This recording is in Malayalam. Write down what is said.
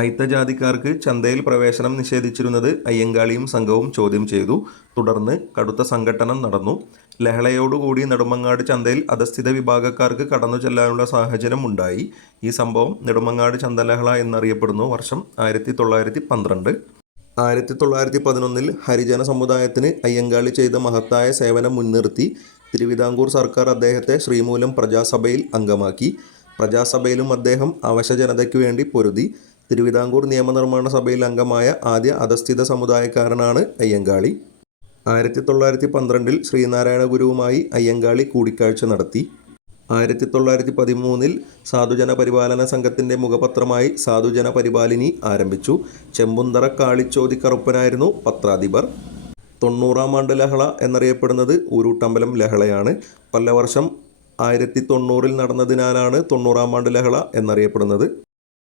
അയിത്തജാതിക്കാർക്ക് ചന്തയിൽ പ്രവേശനം നിഷേധിച്ചിരുന്നത് അയ്യങ്കാളിയും സംഘവും ചോദ്യം ചെയ്തു. തുടർന്ന് കടുത്ത സംഘട്ടനം നടന്നു. ലഹളയോടുകൂടി നെടുമങ്ങാട് ചന്തയിൽ അധസ്ഥിത വിഭാഗക്കാർക്ക് കടന്നു ചെല്ലാനുള്ള സാഹചര്യം ഉണ്ടായി. ഈ സംഭവം നെടുമങ്ങാട് ചന്തലഹള എന്നറിയപ്പെടുന്നു. വർഷം 1912. 1911 ഹരിജന സമുദായത്തിന് അയ്യങ്കാളി ചെയ്ത മഹത്തായ സേവനം മുൻനിർത്തി തിരുവിതാംകൂർ സർക്കാർ അദ്ദേഹത്തെ ശ്രീമൂലം പ്രജാസഭയിൽ അംഗമാക്കി. പ്രജാസഭയിലും അദ്ദേഹം അവശജനതയ്ക്കു വേണ്ടി പൊരുതി. തിരുവിതാംകൂർ നിയമനിർമ്മാണ സഭയിൽ അംഗമായ ആദ്യ അധസ്ഥിത സമുദായക്കാരനാണ് അയ്യങ്കാളി. 1912 ശ്രീനാരായണ ഗുരുവുമായി അയ്യങ്കാളി കൂടിക്കാഴ്ച നടത്തി. 1913 സാധുജന പരിപാലന സംഘത്തിൻ്റെ മുഖപത്രമായി സാധുജന പരിപാലിനി ആരംഭിച്ചു. ചെമ്പുന്തറ കാളിച്ചോതി കറുപ്പനായിരുന്നു പത്രാധിപർ. 90-ാം ആണ്ട് ലഹള എന്നറിയപ്പെടുന്നത് ഊരൂട്ടമ്പലം ലഹളയാണ്. കൊല്ലവർഷം 1090 നടന്നതിനാലാണ് 90-ാം ആണ്ട് ലഹള എന്നറിയപ്പെടുന്നത്.